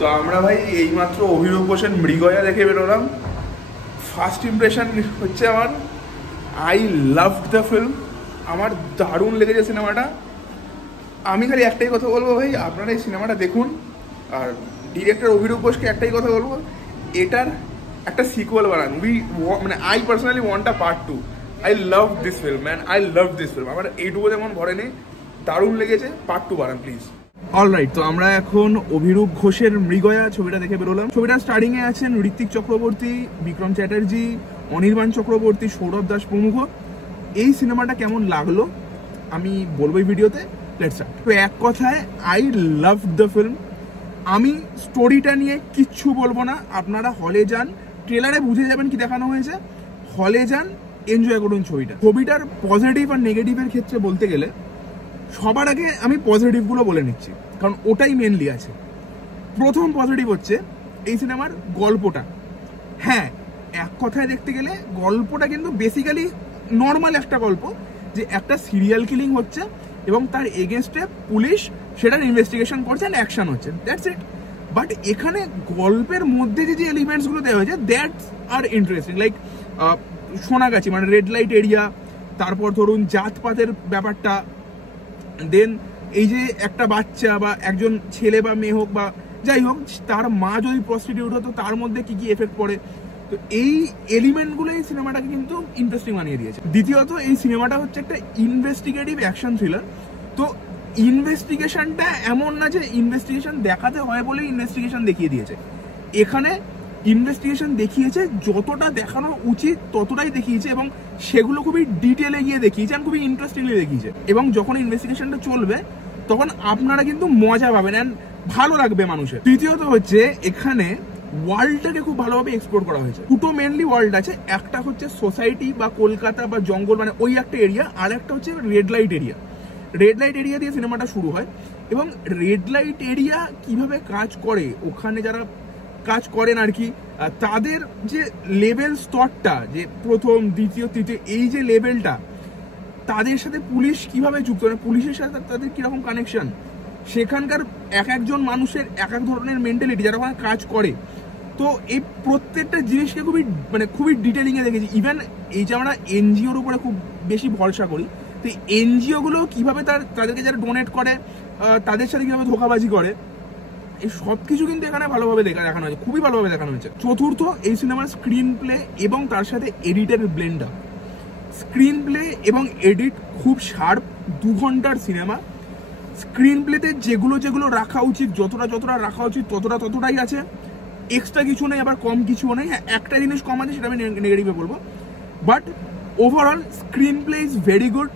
তো আমরা ভাই এইমাত্র অভিরূপ ঘোষের মৃগয়া দেখে বেরোলাম। ফার্স্ট ইমপ্রেশন হচ্ছে আমার আই লাভড দ্য ফিল্ম। আমার দারুণ লেগেছে সিনেমাটা। আমি খালি একটাই কথা বলবো ভাই, আপনারা এই সিনেমাটা দেখুন। আর ডিরেক্টর অভিরূপ ঘোষকে একটাই কথা বলবো, এটার একটা সিকুয়েল বানান। মানে I personally want a part 2। I love this film man, I love this film. আমার এইটুকু যেমন ভরে নেই, দারুণ লেগেছে। পার্ট 2 বানান প্লিজ। অলরাইট, তো আমরা এখন অভিরূপ ঘোষের মৃগয়া ছবিটা দেখে বেরোলাম। ছবিটা স্টার্টিং এ আছেন ঋত্বিক চক্রবর্তী, বিক্রম চ্যাটার্জি, অনির্বাণ চক্রবর্তী, সৌরভ দাস প্রমুখ। এই সিনেমাটা কেমন লাগলো আমি বলবো এই ভিডিওতে। Let's start. তো এক কথায় আই লাভ দ্য ফিল্ম। আমি স্টোরিটা নিয়ে কিচ্ছু বলবো না, আপনারা হলে যান, ট্রেলারে বুঝে যাবেন কি দেখানো হয়েছে। হলে যান, এনজয় করুন ছবিটা। ছবিটার পজিটিভ আর নেগেটিভের ক্ষেত্রে বলতে গেলে সবার আগে আমি পজিটিভগুলো বলে নিচ্ছি, কারণ ওটাই মেনলি আছে। প্রথম পজিটিভ হচ্ছে এই সিনেমার গল্পটা। হ্যাঁ, এক কথায় দেখতে গেলে গল্পটা কিন্তু বেসিক্যালি নর্মাল একটা গল্প, যে একটা সিরিয়াল কিলিং হচ্ছে এবং তার এগেনস্টে পুলিশ সেটার ইনভেস্টিগেশন করছে অ্যান্ড অ্যাকশন হচ্ছে, দ্যাটস ইট। বাট এখানে গল্পের মধ্যে যে এলিমেন্টসগুলো দেওয়া হয়েছে দ্যাটস আর ইন্টারেস্টিং। লাইক সোনাগাছি মানে রেড লাইট এরিয়া, তারপর ধরুন জাতপাতের ব্যাপারটা, দেন এই যে একটা বাচ্চা বা একজন ছেলে বা মেয়ে হোক বা যাই হোক, তার মা যদি প্রস্টিটিউট হতো তার মধ্যে কি কি এফেক্ট পড়ে। তো এই এলিমেন্টগুলো এই সিনেমাটাকে কিন্তু ইন্টারেস্টিং বানিয়ে দিয়েছে। দ্বিতীয়ত, এই সিনেমাটা হচ্ছে একটা ইনভেস্টিগেটিভ অ্যাকশন থ্রিলার। তো ইনভেস্টিগেশনটা এমন না যে ইনভেস্টিগেশন দেখাতে হয় বলে ইনভেস্টিগেশন দেখিয়ে দিয়েছে। এখানে ইনভেস্টিগেশন দেখিয়েছে, যতটা দেখানো উচিত ততটাই দেখিয়েছে, এবং সেগুলো খুবই ডিটেলে গিয়ে দেখিয়েছে আর খুবই ইন্টারেস্টিংলি দেখিয়েছে। এবং যখন ইনভেস্টিগেশনটা চলবে তখন আপনারা কিন্তু মজা পাবেন অ্যান্ড ভালো লাগবে মানুষের। তৃতীয়ত হচ্ছে এখানে ওয়ার্ল্ডটাকে খুব ভালোভাবে এক্সপ্লোর করা হয়েছে। দুটো মেনলি ওয়ার্ল্ড আছে, একটা হচ্ছে সোসাইটি বা কলকাতা বা জঙ্গল মানে ওই একটা এরিয়া, আর একটা হচ্ছে red light area. Red light area দিয়ে সিনেমাটা শুরু হয় এবং রেড লাইট এরিয়া কিভাবে কাজ করে, ওখানে যারা কাজ করেন আর কি, তাদের যে লেভেল স্তরটা, যে প্রথম দ্বিতীয় তৃতীয় এই যে লেভেলটা, তাদের সাথে পুলিশ কিভাবে যুক্ত, মানে পুলিশের সাথে তাদের কিরকম কানেকশন, সেখানকার এক একজন মানুষের এক এক ধরনের মেন্টালিটি যারা ওখানে কাজ করে। তো এই প্রত্যেকটা জিনিসকে খুবই ডিটেলিংয়ে দেখেছি। ইভেন এই যে আমরা এনজিওর উপরে খুব বেশি ভরসা করি, তো এনজিওগুলো কিভাবে তাদেরকে যারা ডোনেট করে তাদের সাথে কিভাবে ধোঁকাবাজি করে, এই সব কিছু কিন্তু এখানে ভালোভাবে দেখানো হয়েছে, খুবই ভালোভাবে দেখানো হয়েছে। চতুর্থ, এই সিনেমার স্ক্রিন প্লে এবং তার সাথে এডিটের ব্লেন্ডার। স্ক্রিন প্লে এবং এডিট খুব শার্প। 2 ঘন্টার সিনেমা, স্ক্রিন প্লেতে যেগুলো যেগুলো রাখা উচিত, যতটা রাখা উচিত ততটাই আছে। এক্সট্রা কিছু নেই, আবার কম কিছুও নেই। হ্যাঁ, একটা জিনিস কম আছে, সেটা আমি নেগেটিভে বলবো। But overall screenplay is very good,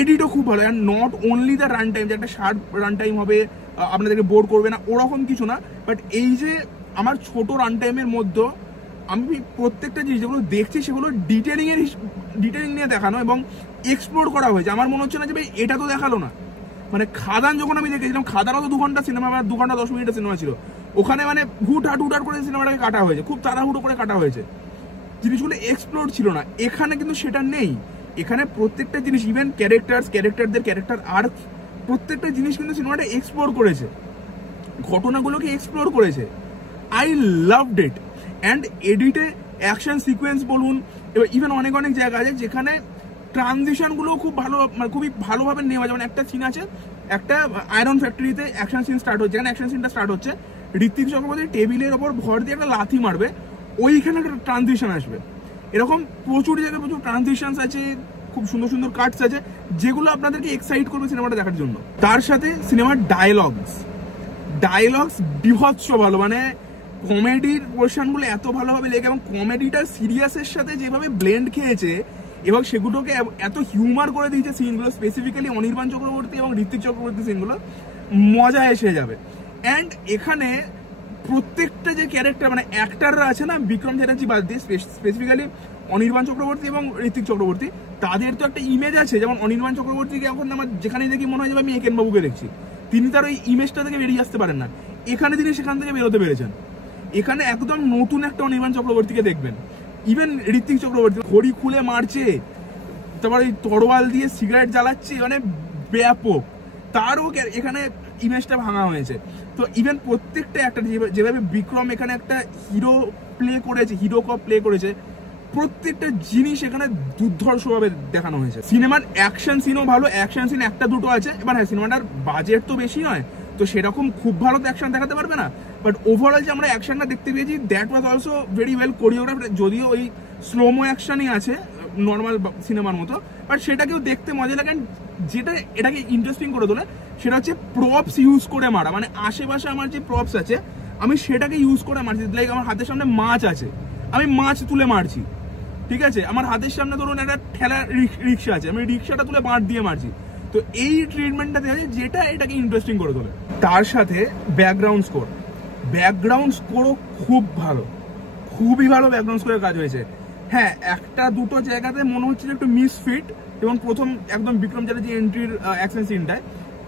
এডিটও খুব ভালো। And not only the run time, যে একটা শার্প রান টাইম হবে আপনাদেরকে বোর করবে না, ওরকম কিছু না। বাট এই যে আমার ছোট রান টাইমের মধ্যে আমি প্রত্যেকটা জিনিস যেগুলো দেখছি সেগুলো ডিটেলিং নিয়ে দেখানো এবং এক্সপ্লোর করা হয়েছে। আমার মনে হচ্ছে না যে ভাই এটা তো দেখালো না। মানে খাদান যখন আমি দেখেছিলাম, খাদানও তো 2 ঘন্টা সিনেমা, 2 ঘন্টা 10 মিনিটের সিনেমা ছিল। ওখানে মানে হুটহাট করে সিনেমাটাকে কাটা হয়েছে, খুব তাড়াহুড়ো করে কাটা হয়েছে, জিনিসগুলো এক্সপ্লোর ছিল না। এখানে কিন্তু সেটা নেই। এখানে প্রত্যেকটা জিনিস, ইভেন ক্যারেক্টারদের ক্যারেক্টার আর্ক, প্রত্যেকটা জিনিস কিন্তু সিনেমাটা এক্সপ্লোর করেছে, ঘটনাগুলোকে এক্সপ্লোর করেছে। I loved it. অ্যান্ড এডিটে অ্যাকশন সিকোয়েন্স বলুন, এবার ইভেন অনেক জায়গা আছে যেখানে ট্রানজিশনগুলো খুব ভালো, মানে খুবই ভালোভাবে নেওয়া। যেমন একটা সিন আছে, একটা আয়রন ফ্যাক্টরিতে অ্যাকশন সিন স্টার্ট হচ্ছে। যেখানে অ্যাকশন সিনটা স্টার্ট হচ্ছে, ঋত্বিক চক্রবর্তী টেবিলের ওপর ভর দিয়ে একটা লাথি মারবে, ওইখানে একটা ট্রানজিশন আসবে। এরকম প্রচুর জায়গায় প্রচুর ট্রানজিশনস আছে, খুব সুন্দর কাটস আছে, যেগুলো আপনাদেরকে এক্সাইট করবে সিনেমাটা দেখার জন্য। তার সাথে সিনেমার ডায়লগস বিভৎস ভালো। মানে কমেডির পোর্শনগুলো এত ভালোভাবে লেগে, এবং কমেডিটা সিরিয়াসের সাথে যেভাবে ব্লেন্ড খেয়েছে এবং সেগুলোকে এত হিউমার করে দিয়েছে সিনগুলো, স্পেসিফিক্যালি অনির্বাণ চক্রবর্তী এবং ঋত্বিক চক্রবর্তী সিনগুলো মজা এসে যাবে। অ্যান্ড এখানে প্রত্যেকটা যে ক্যারেক্টার মানে অ্যাক্টাররা আছে না, বিক্রম চ্যাটার্জি বাদ দিয়ে স্পেসিফিক্যালি অনির্বাণ চক্রবর্তী এবং ঋত্বিক চক্রবর্তী, তাদের তো একটা ইমেজ আছে। যেমন অনির্বাণ চক্রবর্তীকে এখন আমার যেখানে দেখি মনে হয় যে আমি একেন বাবুকে দেখছি, তিনি তার ওই ইমেজটা থেকে বেরিয়ে আসতে পারেন না। এখানে তিনি সেখান থেকে বেরোতে পেরেছেন। এখানে একদম নতুন একটা অনির্বাণ চক্রবর্তীকে দেখবেন। ইভেন ঋত্বিক চক্রবর্তী ঘড়ি খুলে মারছে, তারপর এই তরোয়াল দিয়ে সিগারেট জ্বালাচ্ছে, মানে ব্যাপক। তারও এখানে ইমেজটা ভাঙা হয়েছে। তো ইভেন প্রত্যেকটা একটা যেভাবে বিক্রম এখানে একটা হিরো প্লে করেছে, হিরো কপ প্লে করেছে, প্রত্যেকটা জিনিস এখানে দুর্ধর্ষভাবে দেখানো হয়েছে। সিনেমার অ্যাকশন সিনও ভালো, অ্যাকশন সিন একটা দুটো আছে। এবার হ্যাঁ, সিনেমাটার বাজেট তো বেশি নয়, তো সেরকম খুব ভালো তো অ্যাকশন দেখাতে পারবে না, বাট ওভারঅল যে আমরা অ্যাকশনটা দেখতে পেয়েছি that was also very well কোরিওগ্রাফড। যদিও ওই স্লোমো অ্যাকশনই আছে নর্মাল সিনেমার মতো, বাট সেটাকেও দেখতে মজা লাগে। যেটা এটাকে ইন্টারেস্টিং করে তোলে সেটা হচ্ছে প্রপস ইউজ করে মারা, মানে আশেপাশে আমার যে প্রপস আছে আমি সেটাকে ইউজ করে মারছি। লাইক আমার হাতের সামনে মাছ আছে, আমি মাছ তুলে মারছি, ঠিক আছে। আমার হাতের সামনে ধরুন একটা ঠেলা রিক্সা আছে, আমি রিক্সাটা তুলে বাঁট দিয়ে মারছি। তো এই ট্রিটমেন্টটা দেওয়া যায় যেটা এটাকে ইন্টারেস্টিং করে তোলে। তার সাথে ব্যাকগ্রাউন্ড স্কোরও খুব ভালো, খুবই ভালো ব্যাকগ্রাউন্ড স্কোরের কাজ হয়েছে। হ্যাঁ, একটা দুটো জায়গাতে মনে হচ্ছিল একটু মিসফিট, এবং প্রথম একদম বিক্রম যাদের যে এন্ট্রির অ্যাকশন সিনটায়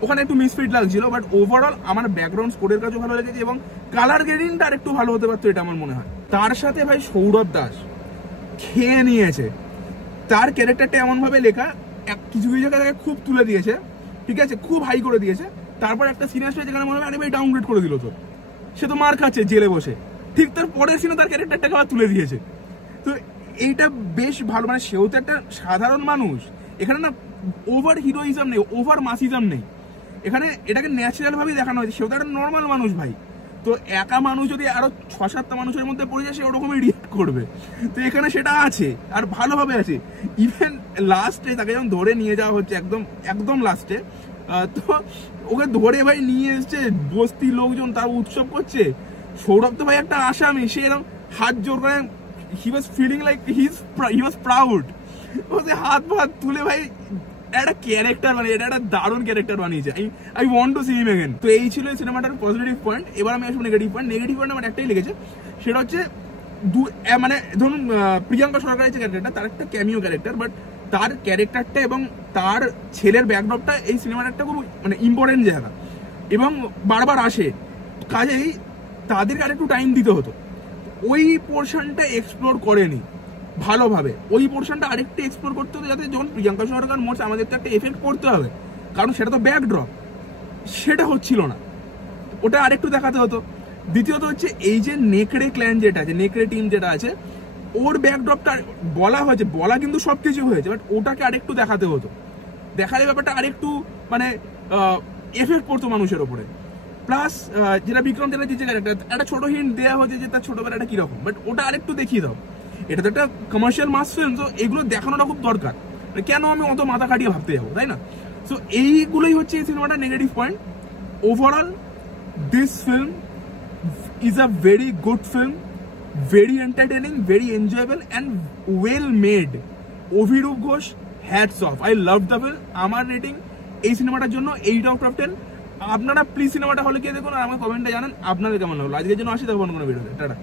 ওখানে একটু মিসফিট লাগছিল, বাট ওভারঅল আমার ব্যাকগ্রাউন্ড স্কোরের কাজও ভালো লেগেছে, এবং কালার গ্রেডিংটা আর একটু ভালো হতে পারতো, এটা আমার মনে হয়। তার সাথে ভাই সৌরভ দাস খেয়ে নিয়েছে, তার ক্যারেক্টারটা এমনভাবে লেখা, কিছু কিছু জায়গায় তাকে খুব তুলে দিয়েছে, ঠিক আছে, খুব হাই করে দিয়েছে। তারপর একটা সিন আসলে যেখানে মনে হয় আরে ভাই ডাউনগ্রেড করে দিল, তো সে তো মার খাচ্ছে জেলে বসে, ঠিক তার পরের সিনে তার ক্যারেক্টারটাকে আবার তুলে দিয়েছে। তো এইটা বেশ ভালো, মানে সেও তো একটা সাধারণ মানুষ, এখানে না ওভার হিরোইজম নেই, ওভার মাসিজম নেই, এখানে এটাকে ন্যাচারাল ভাবেই দেখানো হয়েছে। সেও তো একটা নর্মাল মানুষ ভাই, তো একা মানুষ যদি আরো 6-7টা মানুষের মধ্যে পড়ে যায় সে ওরকমই রিয়েক্ট করবে, তো এখানে সেটা আছে আর ভালোভাবে আছে। ইভেন লাস্টে তাকে যখন ধরে নিয়ে যাওয়া হচ্ছে একদম লাস্টে, তো ওকে ধরে ভাই নিয়ে এসছে, বস্তির লোকজন তার উৎসব করছে, সৌরভ তো ভাই একটা আসামি, সে এরকম হাত জোর করে, he was feeling like he was proud, ও যে হাত তুলে ভাই একটা ক্যারেক্টার বানিয়ে, এটা একটা দারুণ ক্যারেক্টার বানিয়েছে। I want to see him again. তো এই ছিল সিনেমাটার পজিটিভ পয়েন্ট। এবার আমি আসবো নেগেটিভ পয়েন্ট। নেগেটিভ পয়েন্ট আমার একটাই লেগেছে, সেটা হচ্ছে মানে ধরুন প্রিয়াঙ্কা সরকারের যে ক্যারেক্টারটা, তার একটা ক্যামিও ক্যারেক্টার, বাট তার ক্যারেক্টারটা এবং তার ছেলের ব্যাকড্রপটা এই সিনেমার একটা খুব মানে ইম্পর্টেন্ট জায়গা, এবং বারবার আসে, কাজেই তাদেরকে আরেকটু টাইম দিতে হতো। ওই পোর্শনটা এক্সপ্লোর করেনি ভালোভাবে, ওই পোর্শনটা আরেকটু এক্সপ্লোর করতে হতো, যাতে যখন প্রিয়াঙ্কা সরকার মরছে আমাদের তো একটা এফেক্ট করতে হবে, কারণ সেটা তো ব্যাকড্রপ, সেটা হচ্ছিল না, ওটা আরেকটু দেখাতে হতো। দ্বিতীয়ত হচ্ছে এই যে নেকড়ে ক্ল্যান যেটা আছে, নেকড়ে টিম যেটা আছে, ওর ব্যাকড্রপটা বলা হয়েছে, বলা কিন্তু সবকিছু হয়েছে, বাট ওটাকে আরেকটু দেখাতে হতো, দেখালে ব্যাপারটা আরেকটু মানে এফেক্ট পড়তো মানুষের ওপরে। প্লাস যেটা বিক্রম যেটা দিচ্ছে ক্যারেক্টার, একটা ছোট হিন্ট দেওয়া হয়েছে যে তার ছোটবেলাটা কিরকম, বাট ওটা আরেকটু দেখিয়ে দাও। এটা তো একটা কমার্শিয়াল মাস ফিল্ম, তো এগুলো দেখানোটা খুব দরকার, কেন আমি অত মাথা খাটিয়ে ভাবতে যাবো, তাই না? সো এইগুলোই হচ্ছে এই সিনেমাটা negative point. Overall this film is a very good film, very entertaining, very enjoyable and well made. Abhirup Ghosh, hats off, I love the film. আমার রেটিং এই সিনেমাটার জন্য 8/10। আপনারা প্লিজ সিনেমাটা হলে গিয়ে দেখুন, আর আমাকে কমেন্টে জানান আপনাদের কেমন লাগলো। আজকের জন্য আসি, দেখুন কোনো ভিডিওতে, টাটা।